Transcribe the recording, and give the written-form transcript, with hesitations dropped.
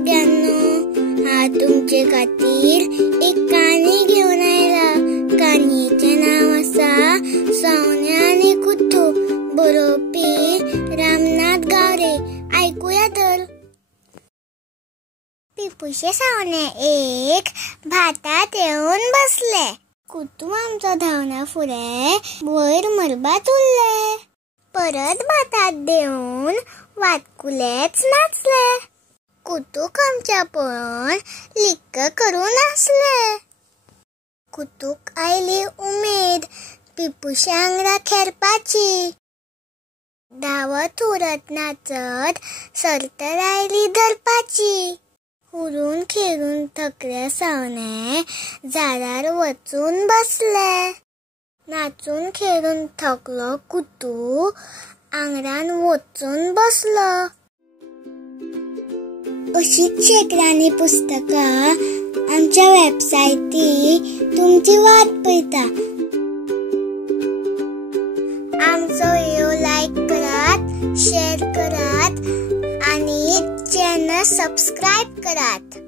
भुरग्यांनो, हा तुमचे खातीर एक काणी घेऊन आयला। काणयेचे नाव आसा सवण्या आनी कुट्टू। बरोवपी रामनाथ गावरे। ऐकूया तर। पिपूशे सवणे एक भातात येऊन बसले। कुट्टू आमचो धावना फुडें वयर मरबात उरले। परत भातात देऊन वाटकुलेच नाचले। कुट्टूक आमच्या पळोवन लिक्क करून हांसले। कुट्टूक आयली उमेद पिपूशा वांगडा खेळपाची। धावत उरत नाचत सर्तर आयली धरपाची। हुरून खेळून थकले सवणे झाडार वचून बसले। नाचून खेळून थकलो कुट्टू आंगणान वचून बसलो। अशीच शेकड्यांनी पुस्तकां आमच्या वेबसायटी तुमची वाट पळयता। आमचो व्हिडिओ लाईक करात, शेअर करात आणि चॅनल सबस्क्राईब करात।